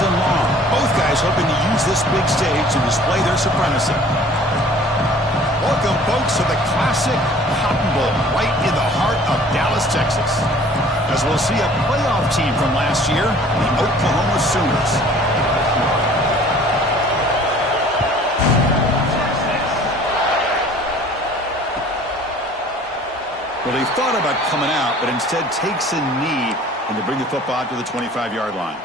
season long. Both guys hoping to use this big stage to display their supremacy. Welcome, folks, to the classic Cotton Bowl right in the heart of Dallas, Texas. As we'll see a playoff team from last year, the Oklahoma Sooners. Well, he thought about coming out, but instead takes a knee and to bring the football to the 25-yard line.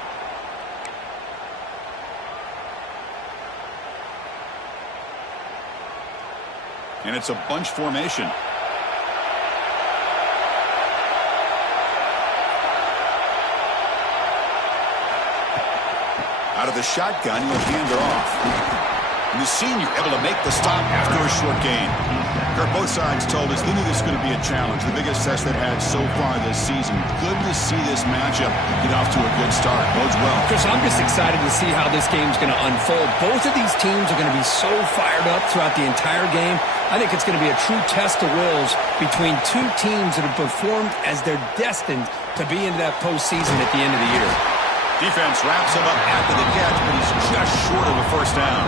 And it's a bunch formation. Out of the shotgun, he'll hand it off. And the senior able to make the stop after a short gain. Kirk, both sides told us they knew this was going to be a challenge. The biggest test they've had so far this season. Good to see this matchup get off to a good start. Bodes well. Chris, I'm just excited to see how this game's going to unfold. Both of these teams are going to be so fired up throughout the entire game. I think it's going to be a true test of wills between two teams that have performed as they're destined to be into that postseason at the end of the year. Defense wraps him up after the catch, but he's just short of a first down.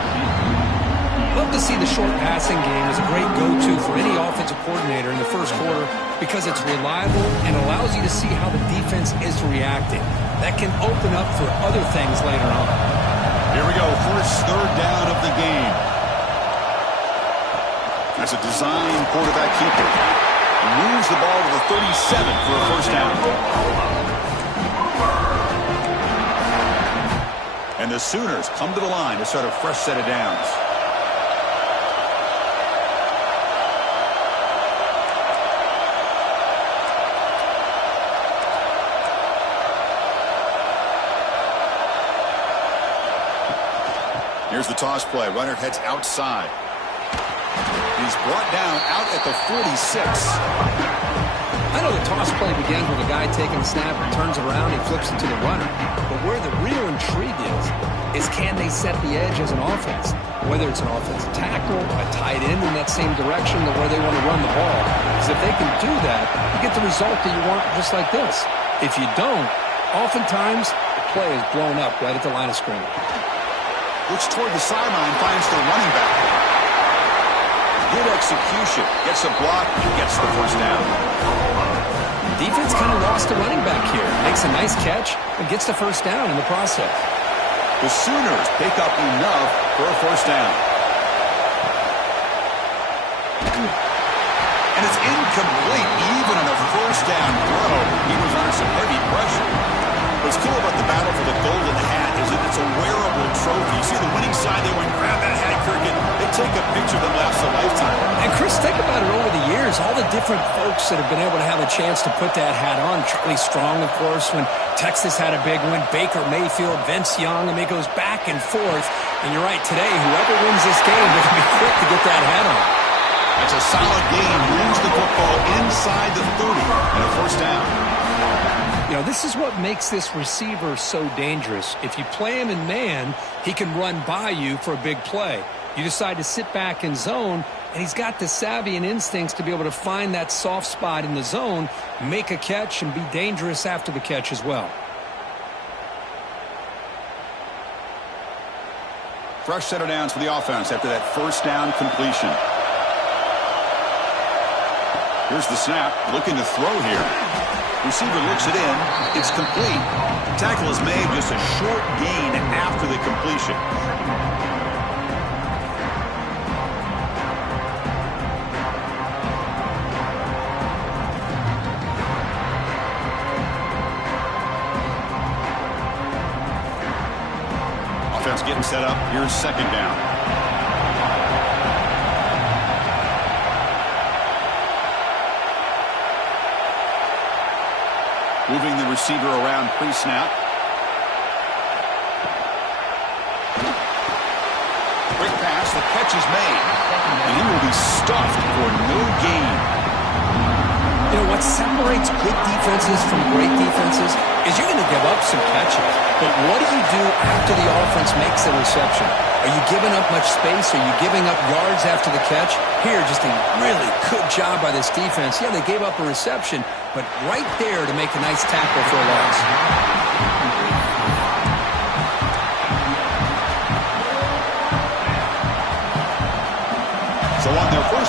Love to see the short passing game as a great go-to for any offensive coordinator in the first quarter because it's reliable and allows you to see how the defense is reacting. That can open up for other things later on. Here we go, first third down of the game. That's a design quarterback keeper. Moves the ball to the 37 for a first down. And the Sooners come to the line to start a fresh set of downs. Here's the toss play. Runner heads outside. He's brought down out at the 46. I know the toss play begins with a guy taking the snap and turns around, he flips it to the runner. But where the real intrigue is can they set the edge as an offense? Whether it's an offensive tackle, a tight end in that same direction to where they want to run the ball. Because if they can do that, you get the result that you want just like this. If you don't, oftentimes the play is blown up right at the line of scrimmage. Looks toward the sideline, finds the running back. Good execution. Gets a block and gets the first down. Defense kind of lost the running back here. Makes a nice catch and gets the first down in the process. The Sooners pick up enough for a first down. And it's incomplete even on a first down throw. He was under some heavy pressure. What's cool about the battle for the golden hat is that it's a wearable trophy. You see the winning side, they went grab that hat, Kirk, and they take a picture that lasts a lifetime. And Chris, think about it over the years, all the different folks that have been able to have a chance to put that hat on. Charlie Strong, of course, when Texas had a big win, Baker Mayfield, Vince Young, I mean, it goes back and forth. And you're right, today, whoever wins this game, they're going to be quick to get that hat on. That's a solid game. Moves the football inside the 30 and a first down. You know, this is what makes this receiver so dangerous. If you play him in man, he can run by you for a big play. You decide to sit back in zone, and he's got the savvy and instincts to be able to find that soft spot in the zone, make a catch, and be dangerous after the catch as well. Fresh set of downs for the offense after that first down completion. Here's the snap, looking to throw here. Receiver looks it in. It's complete. Tackle is made, just a short gain after the completion. Offense getting set up. Here's second down. Moving the receiver around pre-snap. Quick pass, the catch is made. And he will be stuffed for no gain. You know, what separates good defenses from great defenses is you're going to give up some catches. But what do you do after the offense makes the reception? Are you giving up much space? Are you giving up yards after the catch? Here, just a really good job by this defense. Yeah, they gave up a reception, but right there to make a nice tackle for a loss.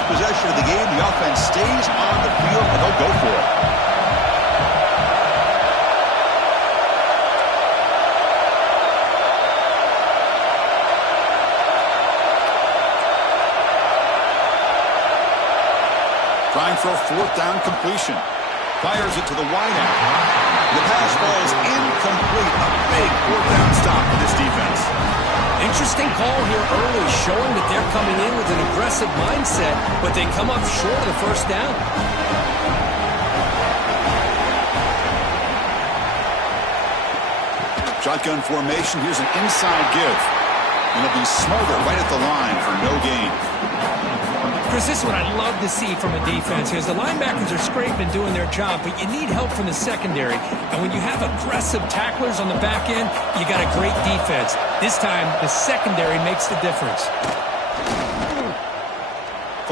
possession of the game. The offense stays on the field, and they'll go for it. Trying for a fourth down completion. Fires it to the wideout. The pass falls incomplete. A big fourth down stop for this defense. Interesting call here early, showing that they're coming in with an aggressive mindset, but they come up short of the first down. Shotgun formation. Here's an inside give. And it'll be Smoger right at the line for no gain. Chris, this is what I'd love to see from a defense here. The linebackers are scraping and doing their job, but you need help from the secondary. And when you have aggressive tacklers on the back end, you got a great defense. This time, the secondary makes the difference.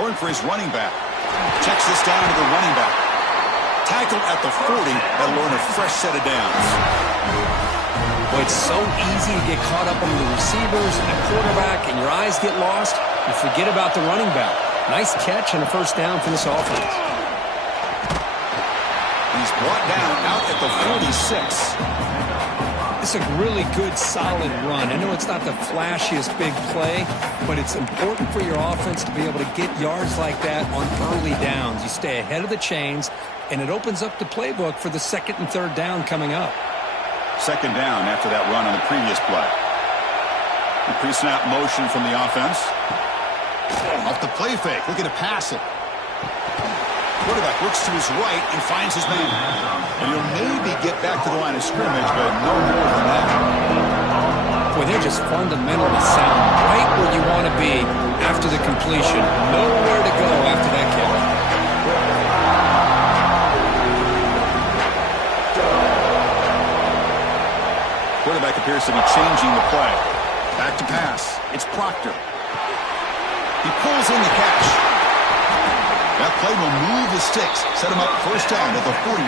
Going for his running back. Checks this down to the running back. Tackled at the 40. That'll earn a fresh set of downs. Boy, it's so easy to get caught up on the receivers and the quarterback, and your eyes get lost. You forget about the running back. Nice catch and a first down for this offense. He's brought down out at the 46. It's a really good, solid run. I know it's not the flashiest big play, but it's important for your offense to be able to get yards like that on early downs. You stay ahead of the chains, and it opens up the playbook for the second and third down coming up. Second down after that run on the previous play. The pre-snap motion from the offense. Off the play fake, looking to pass it. Quarterback looks to his right and finds his man. And he'll maybe get back to the line of scrimmage, but no more than that. Boy, they're just fundamentally sound. Right where you want to be after the completion. Nowhere to go after that kick. Quarterback appears to be changing the play. Back to pass. It's Proctor. He pulls in the catch. That play will move the sticks. Set him up first down at the 42.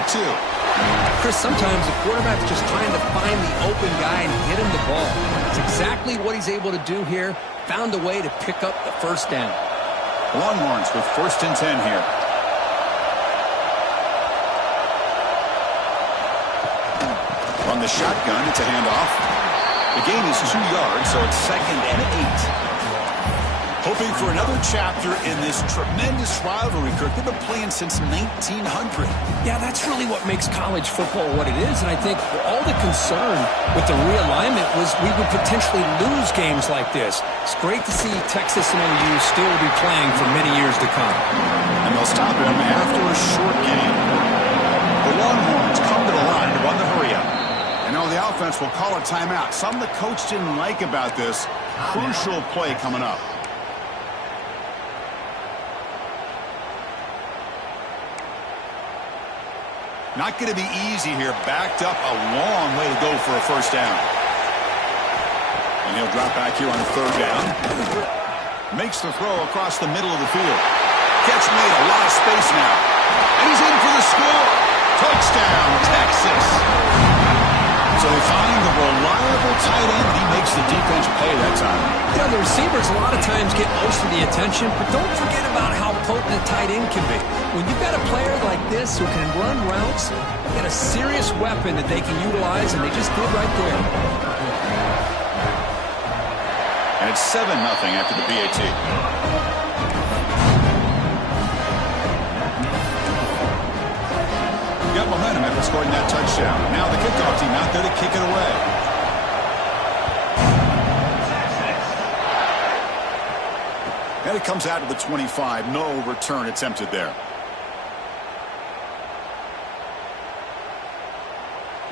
Chris, sometimes the quarterback's just trying to find the open guy and hit him the ball. It's exactly what he's able to do here. Found a way to pick up the first down. Longhorns with first and 10 here. On the shotgun, it's a handoff. The gain is 2 yards, so it's second and 8. Hoping for another chapter in this tremendous rivalry, Kirk. They've been playing since 1900. Yeah, that's really what makes college football what it is. And I think all the concern with the realignment was we would potentially lose games like this. It's great to see Texas and OU still be playing for many years to come. And they'll stop him after a short game. The Longhorns come to the line to run the hurry-up. And now the offense will call a timeout. Something the coach didn't like about this. Crucial play coming up. Not going to be easy here. Backed up a long way to go for a first down. And he'll drop back here on third down. Makes the throw across the middle of the field. Catch made, a lot of space now. And he's in for the score. Touchdown, Texas. So they find the reliable tight end. He makes the defense pay that time. You know, the receivers a lot of times get most of the attention, but don't forget about how potent a tight end can be. When you've got a player like this who can run routes, you got a serious weapon that they can utilize, and they just did right there. And it's 7-0 after the PAT. Got momentum after scoring that touchdown. Now the kickoff team out there to kick it away. And it comes out to the 25. No return attempted there.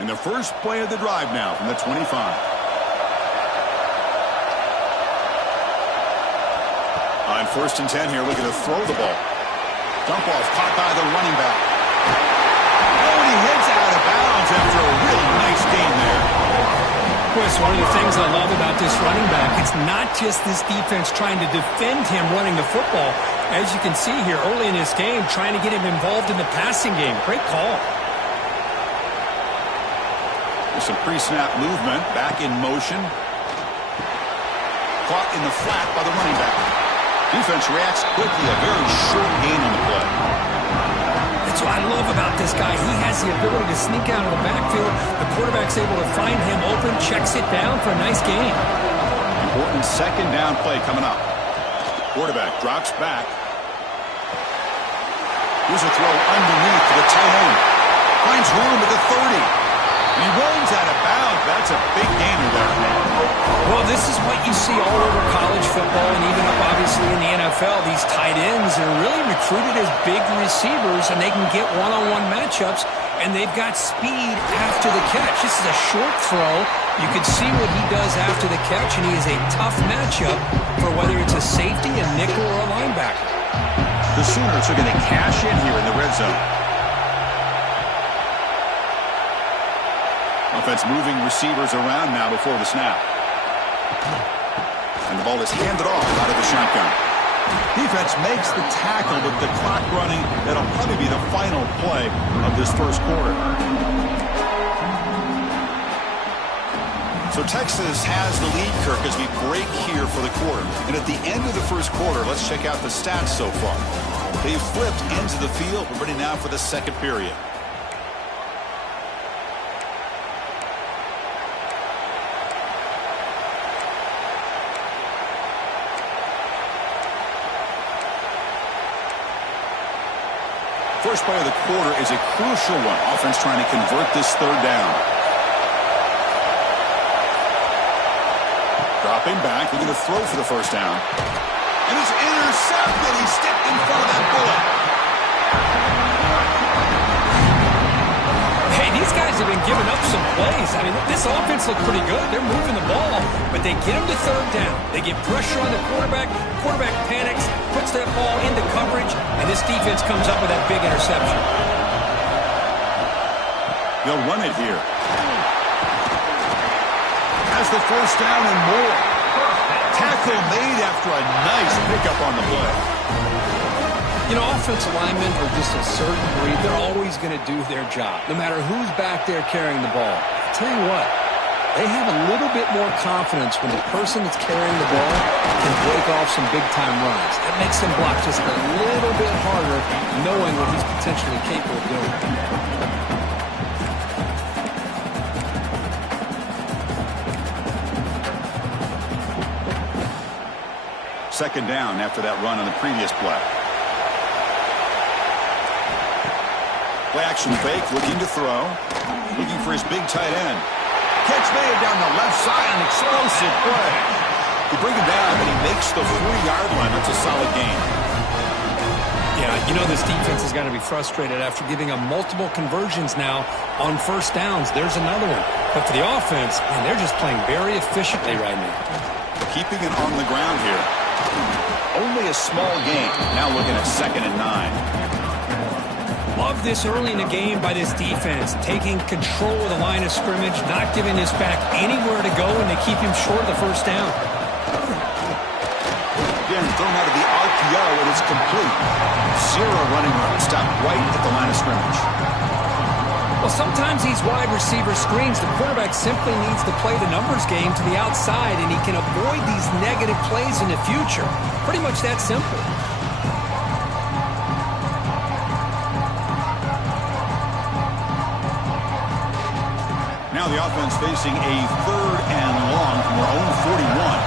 And the first play of the drive now from the 25. On first and 10 here, looking to throw the ball. Dump off, caught by the running back. Oh, and he heads out of bounds after a really nice game there. Chris, one of the things I love about this running back, it's not just this defense trying to defend him running the football. As you can see here early in this game, trying to get him involved in the passing game. Great call. There's some pre-snap movement, back in motion. Caught in the flat by the running back. Defense reacts quickly. A very short gain on the play. That's what I love about this guy. He has the ability to sneak out of the backfield. The quarterback's able to find him open, checks it down for a nice gain. Important second down play coming up. Quarterback drops back. Here's a throw underneath to the tight end. Finds room at the 30. He runs out of bounds. That's a big gainer there. Well, this is what you see all over college football and even up obviously in the NFL. These tight ends are really recruited as big receivers, and they can get one-on-one matchups, and they've got speed after the catch. This is a short throw. You can see what he does after the catch, and he is a tough matchup for whether it's a safety, a nickel, or a linebacker. The Sooners are going to cash in here in the red zone. Offense moving receivers around now before the snap. And the ball is handed off out of the shotgun. Defense makes the tackle with the clock running. That'll probably be the final play of this first quarter. So Texas has the lead, Kirk, as we break here for the quarter. And at the end of the first quarter, let's check out the stats so far. They've flipped into the field. We're ready now for the second period. First play of the quarter is a crucial one. Offense trying to convert this third down. Dropping back, looking to throw for the first down. And it's intercepted. He stepped in front of that bullet. Hey, these guys have been giving up some plays. I mean, this offense looked pretty good. They're moving the ball, but they get him to third down. They get pressure on the quarterback. Quarterback panics, puts that ball into coverage, and this defense comes up with that big interception. They'll run it here. Has the first down and more. Tackle made after a nice pickup on the play. You know, offensive linemen are just a certain breed. They're always going to do their job, no matter who's back there carrying the ball. I'll tell you what, they have a little bit more confidence when the person that's carrying the ball can break off some big-time runs. That makes them block just a little bit harder, knowing what he's potentially capable of doing. Second down after that run on the previous play. Play action fake, looking to throw. Looking for his big tight end. Catch made down the left side, an explosive play. They bring him down, and he makes the 40-yard line. That's a solid gain. Yeah, you know this defense is going to be frustrated after giving them multiple conversions now on first downs. There's another one. But for the offense, man, they're just playing very efficiently right now. Keeping it on the ground here. Only a small gain. Now looking at 2nd and 9. Love this early in the game by this defense, taking control of the line of scrimmage, not giving this back anywhere to go, and they keep him short of the first down. Again, thrown out of the RPO, and it's complete. Zero running room. Stop right at the line of scrimmage. Well, sometimes these wide receiver screens, the quarterback simply needs to play the numbers game to the outside, and he can avoid these negative plays in the future. Pretty much that simple. Now the offense facing a 3rd and long from their own 41.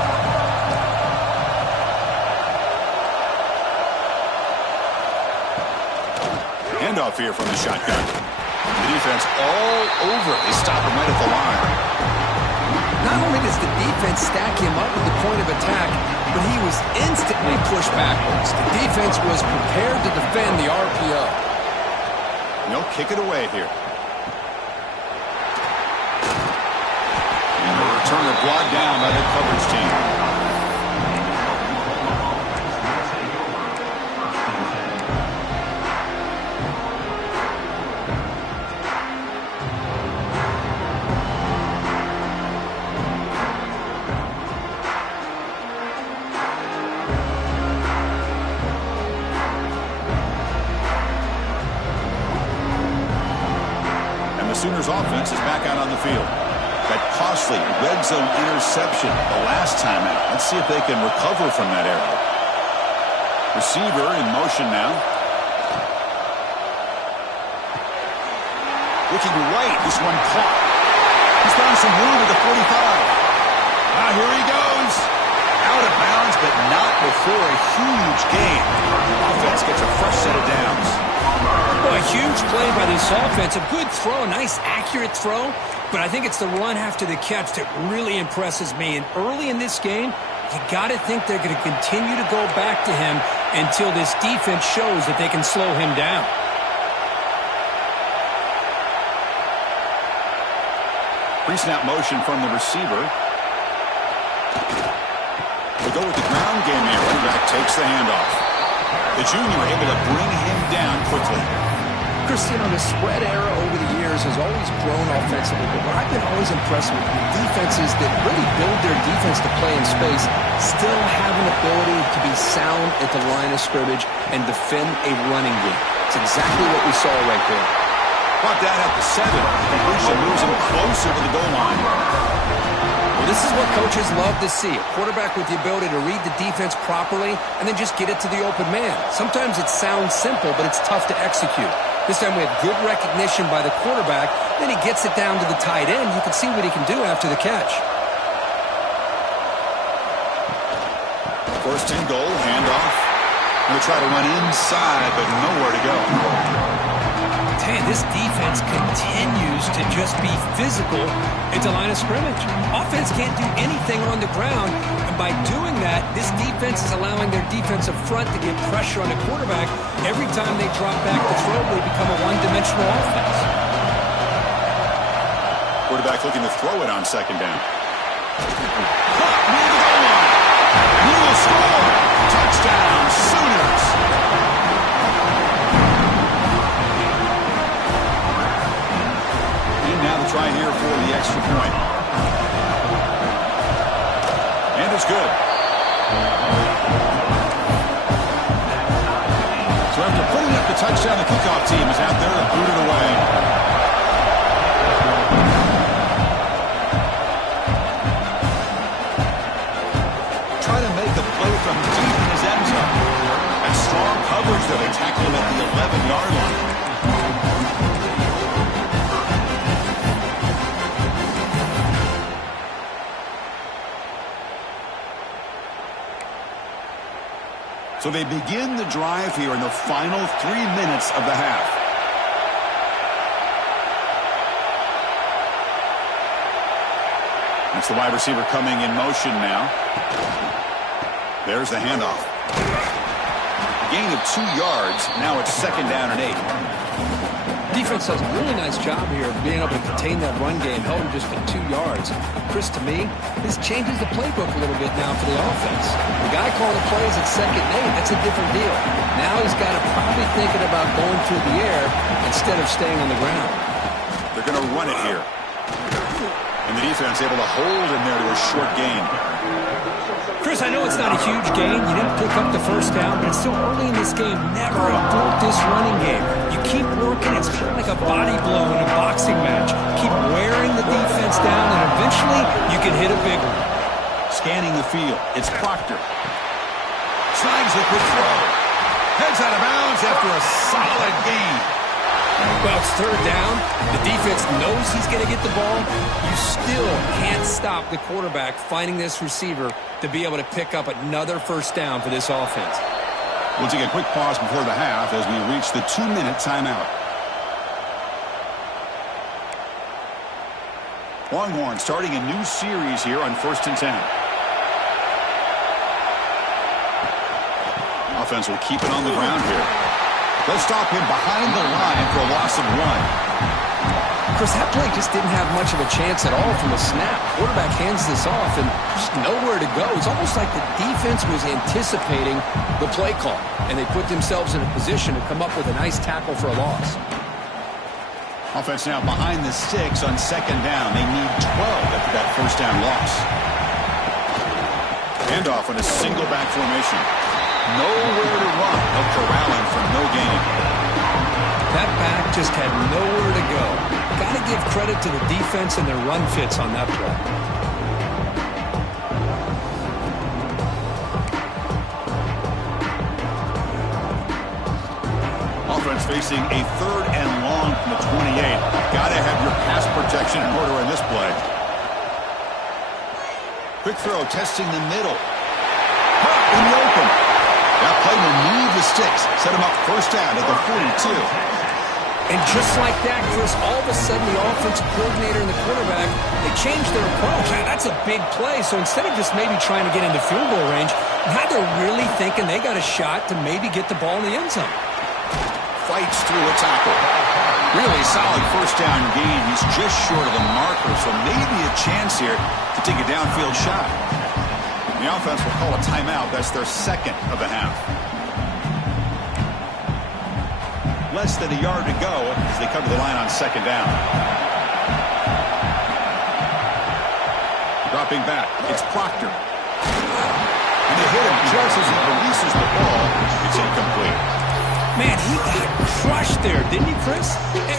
Handoff here from the shotgun. The defense all over. They stop him right at the line. Not only does the defense stack him up at the point of attack, but he was instantly pushed backwards. The defense was prepared to defend the RPO. No, kick it away here. And the returner brought down by the coverage team. Sooners offense is back out on the field. That costly red zone interception the last time out. Let's see if they can recover from that error. Receiver in motion now. Looking right, this one caught. He's found some room at the 45. Here he goes. Out of bounds, but not before a huge gain. The offense gets a fresh set of downs. Well, a huge play by this offense. A good throw, a nice accurate throw. But I think it's the run after the catch that really impresses me. And early in this game, you got to think they're going to continue to go back to him until this defense shows that they can slow him down. Pre-snap motion from the receiver. They go with the ground game here. Running back takes the handoff. The junior able to bring him down quickly. Chris, the spread era over the years has always grown offensively, but what I've been always impressed with the defenses that really build their defense to play in space still have an ability to be sound at the line of scrimmage and defend a running game. It's exactly what we saw right there. Brought down at the 7. Completion moves him closer to the goal line. Well, this is what coaches love to see. A quarterback with the ability to read the defense properly and then just get it to the open man. Sometimes it sounds simple, but it's tough to execute. This time we have good recognition by the quarterback. Then he gets it down to the tight end. You can see what he can do after the catch. First and goal, handoff. Going to try to run inside, but nowhere to go. Man, this defense continues to just be physical at the line of scrimmage. Offense can't do anything on the ground, and by doing that, this defense is allowing their defensive front to get pressure on the quarterback. Every time they drop back to throw, they become a one-dimensional offense. Quarterback looking to throw it on second down. Caught near the goal line. He will score. Touchdown, Sooners. Now to try here for the extra point. And it's good. So after putting up the touchdown, the kickoff team is out there to boot it away. Try to make a play from deep in his end zone. And strong coverage that they tackle him at the 11-yard line. So they begin the drive here in the final 3 minutes of the half. That's the wide receiver coming in motion now. There's the handoff. Gain of 2 yards. Now it's second down and 8. Defense does a really nice job here of being able to contain that run game, held him just for 2 yards. Chris, to me, this changes the playbook a little bit now for the offense. The guy calling the plays at second and 8, that's a different deal. Now he's got to probably thinking about going through the air instead of staying on the ground. They're going to run it here. And the defense able to hold him there to a short gain. Chris, I know it's not a huge gain. You didn't pick up the first down, but it's still early in this game. Never abort this running game. You keep working. It's kind of like a body blow in a boxing match. Keep wearing the defense down, and eventually you can hit a big one. Scanning the field. It's Proctor. Slides a quick throw. Heads out of bounds after a solid gain. Well, it's third down. The defense knows he's going to get the ball. You still can't stop the quarterback finding this receiver to be able to pick up another first down for this offense. We'll take a quick pause before the half as we reach the 2-minute timeout. Longhorn starting a new series here on 1st and 10. Offense will keep it on the ground here. They'll stop him behind the line for a loss of 1. Chris, that play just didn't have much of a chance at all from the snap. Quarterback hands this off and just nowhere to go. It's almost like the defense was anticipating the play call, and they put themselves in a position to come up with a nice tackle for a loss. Offense now behind the 6 on second down. They need 12 after that first down loss. Handoff on a single back formation. Nowhere to run. They'll corral him for no gain. That back just had nowhere to go. Got to give credit to the defense and their run fits on that play. facing a 3rd and long from the 28. Got to have your pass protection in order in this play. Quick throw, testing the middle. In the open. That play will move the sticks. Set him up first down at the 42. And just like that, Chris, all of a sudden the offensive coordinator and the quarterback, they changed their approach. That's a big play. So instead of just maybe trying to get into field goal range, now they're really thinking they got a shot to maybe get the ball in the end zone. Fights through a tackle. Really solid first down gain. He's just short of the marker, so maybe a chance here to take a downfield shot. The offense will call a timeout. That's their 2nd of the half. Less than a yard to go as they cover the line on 2nd down. Dropping back, it's Proctor. And they hit him just as he releases the ball. It's incomplete. Man, he got crushed there, didn't he, Chris?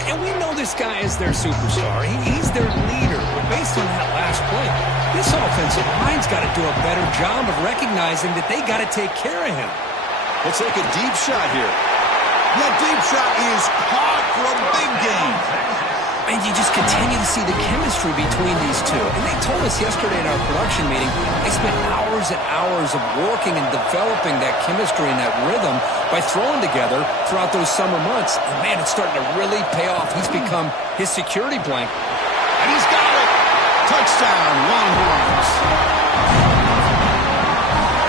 And we know this guy is their superstar. He's their leader. But based on that last play, this offensive line's got to do a better job of recognizing that they got to take care of him. Let's take a deep shot here. That deep shot is caught for a big gain. And you just continue to see the chemistry between these two. And they told us yesterday in our production meeting, they spent hours and hours of working and developing that chemistry and that rhythm by throwing together throughout those summer months. And man, it's starting to really pay off. He's become his security blanket. And he's got it. Touchdown, Longhorns.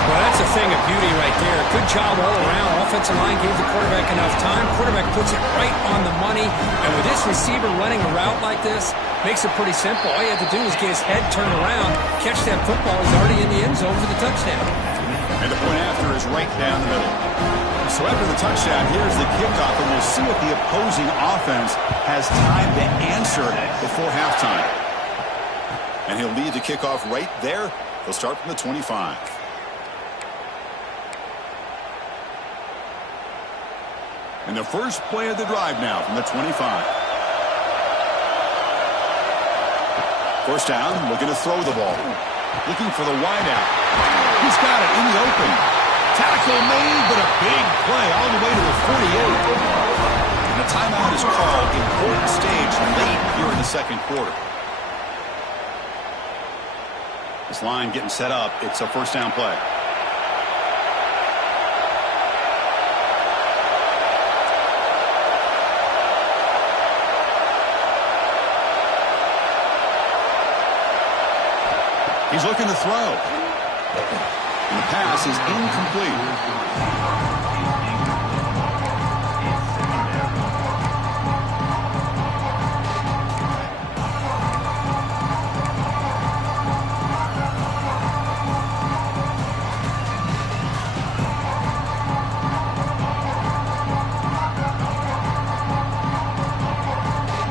Well, that's a thing of beauty right there. Good job all around. Offensive line gave the quarterback enough time. Quarterback puts it right on the money. And with this receiver running a route like this, makes it pretty simple. All you have to do is get his head turned around, catch that football. He's already in the end zone for the touchdown. And the point after is right down the middle. So after the touchdown, here's the kickoff, and we'll see if the opposing offense has time to answer before halftime. And he'll lead the kickoff right there. They'll start from the 25. And the first play of the drive now from the 25. First down, looking to throw the ball. Looking for the wideout. He's got it in the open. Tackle made, but a big play all the way to the 48. And a timeout is called. Important stage late here in the 2nd quarter. This line getting set up. It's a first down play. He's looking to throw. And the pass is incomplete.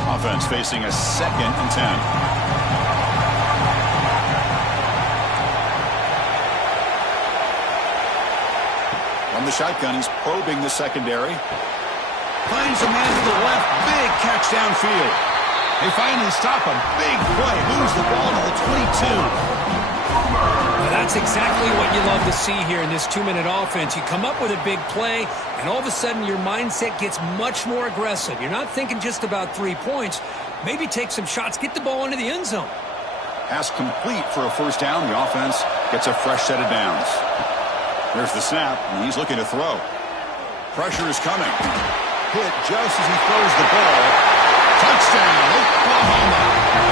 Offense facing a 2nd and 10. From the shotgun, he's probing the secondary. Finds a man to the left. Big catch downfield. They finally stop a big play. Moves the ball to the 22. Well, that's exactly what you love to see here in this 2-minute offense. You come up with a big play, and all of a sudden your mindset gets much more aggressive. You're not thinking just about 3 points. Maybe take some shots, get the ball into the end zone. Pass complete for a first down. The offense gets a fresh set of downs. There's the snap, and he's looking to throw. Pressure is coming. Hit just as he throws the ball. Touchdown, Oklahoma.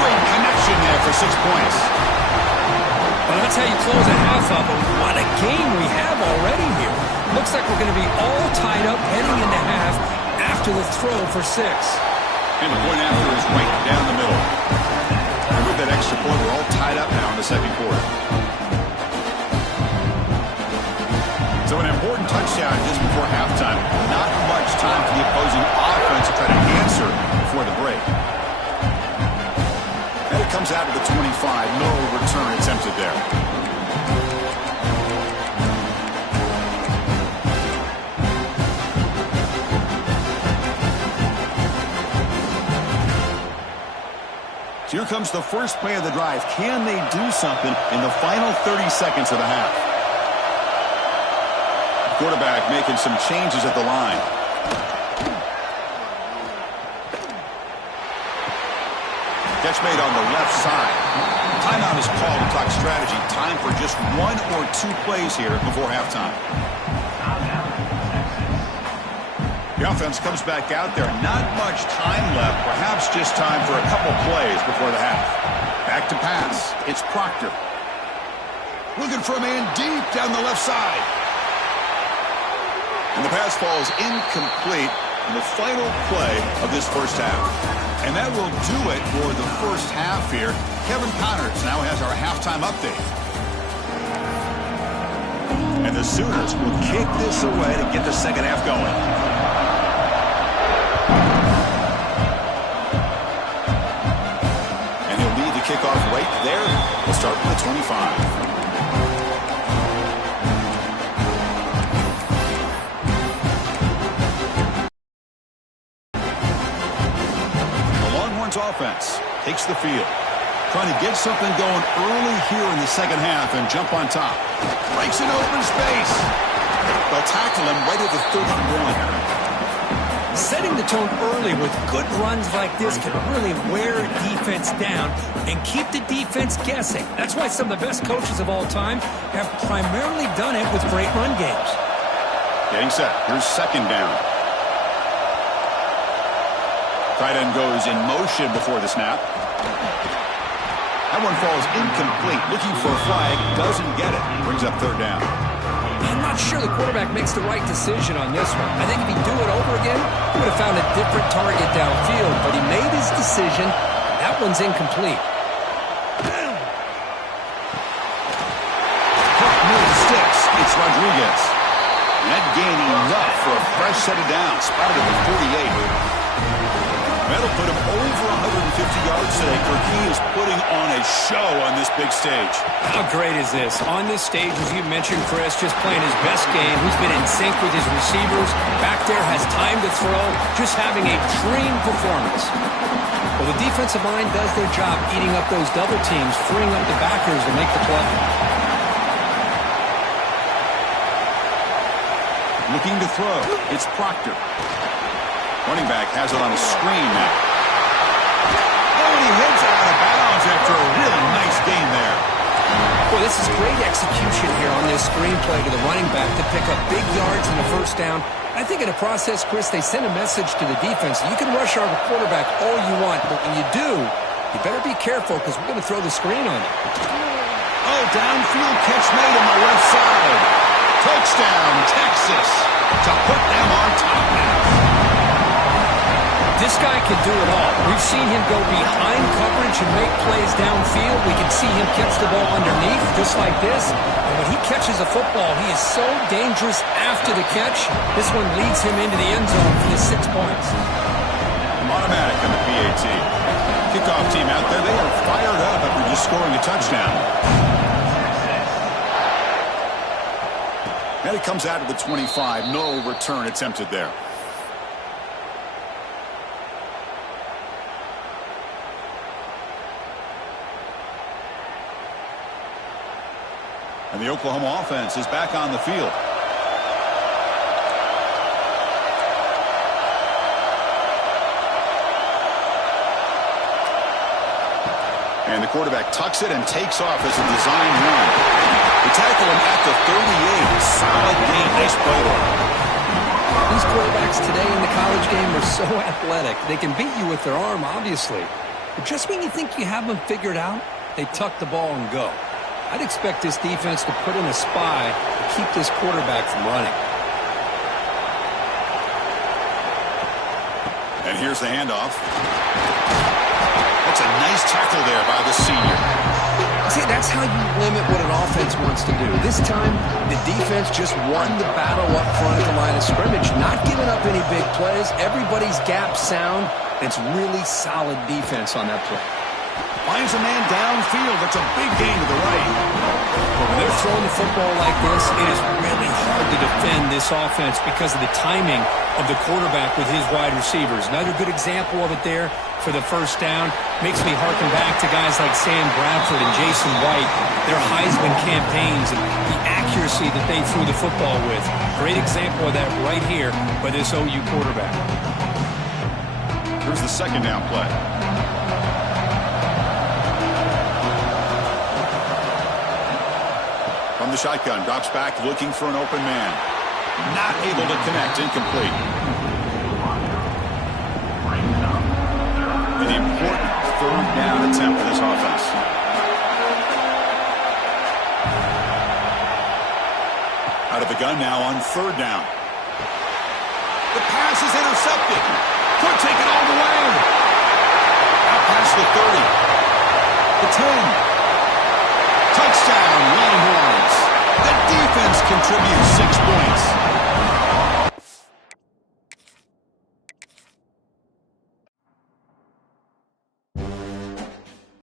Great connection there for 6 points. Well, that's how you close a half up. What a game we have already here. Looks like we're going to be all tied up heading into half after the throw for 6. And the point after is right down the middle. And with that extra point, we're all tied up now in the 2nd quarter. So an important touchdown just before halftime. Not much time for the opposing offense to try to answer before the break. And it comes out of the 25. No return attempted there. Here comes the first play of the drive. Can they do something in the final 30 seconds of the half? Quarterback making some changes at the line. Catch made on the left side. Timeout is called to talk strategy. Time for just 1 or 2 plays here before halftime. The offense comes back out there. Not much time left. Perhaps just time for a couple plays before the half. Back to pass. It's Proctor. Looking for a man deep down the left side. And the pass falls incomplete in the final play of this first half. And that will do it for the first half here. Kevin Connors now has our halftime update. And the Sooners will kick this away to get the second half going. And he'll lead the kickoff right there. We'll start with the 25. Offense takes the field, trying to get something going early here in the second half and jump on top. Breaks an open space. They'll tackle him right at the 31. Setting the tone early with good runs like this can really wear a defense down and keep the defense guessing. That's why some of the best coaches of all time have primarily done it with great run games. Getting set. Here's second down. Tight end goes in motion before the snap. That one falls incomplete. Looking for a flag. Doesn't get it. Brings up third down. I'm not sure the quarterback makes the right decision on this one. I think if he'd do it over again, he would have found a different target downfield. But he made his decision. That one's incomplete. Quick move sticks. It's Rodriguez. That gain enough for a fresh set of downs. Spotted at the 48. That'll put him over 150 yards today. Kirky is putting on a show on this big stage. How great is this? On this stage, as you mentioned, Chris, just playing his best game. He's been in sync with his receivers. Back there, has time to throw. Just having a dream performance. Well, the defensive line does their job eating up those double teams, freeing up the backers to make the play. Looking to throw. It's Proctor. Running back has it on a screen now. Oh, and he heads out of bounds after a really nice gain there. Well, this is great execution here on this screenplay to the running back to pick up big yards in the first down. I think in the process, Chris, they send a message to the defense. You can rush our quarterback all you want, but when you do, you better be careful because we're going to throw the screen on you. Oh, downfield catch made on the left side. Touchdown, Texas, to put them on top now. This guy can do it all. We've seen him go behind coverage and make plays downfield. We can see him catch the ball underneath, just like this. And when he catches a football, he is so dangerous after the catch. This one leads him into the end zone for the 6 points. Automatic on the PAT. Kickoff team out there, they are fired up after just scoring a touchdown. And it comes out of the 25. No return attempted there. And the Oklahoma offense is back on the field. And the quarterback tucks it and takes off as a design run. They tackle him at the 38. Solid gain. Nice play there. These quarterbacks today in the college game are so athletic. They can beat you with their arm, obviously. But just when you think you have them figured out, they tuck the ball and go. I'd expect this defense to put in a spy to keep this quarterback from running. And here's the handoff. That's a nice tackle there by the senior. See, that's how you limit what an offense wants to do. This time, the defense just won the battle up front at the line of scrimmage, not giving up any big plays. Everybody's gap sound. It's really solid defense on that play. Finds a man downfield. That's a big gain to the right. But when they're throwing the football like this, it is really hard to defend this offense because of the timing of the quarterback with his wide receivers. Another good example of it there for the first down. Makes me harken back to guys like Sam Bradford and Jason White, their Heisman campaigns and the accuracy that they threw the football with. Great example of that right here by this OU quarterback. Here's the second down play. From the shotgun, drops back looking for an open man. Not able to connect, incomplete. An important third down attempt for this offense. Out of the gun now on third down. The pass is intercepted. Could take it all the way. Out past the 30. The 10. Touchdown, Longhorns. The defense contributes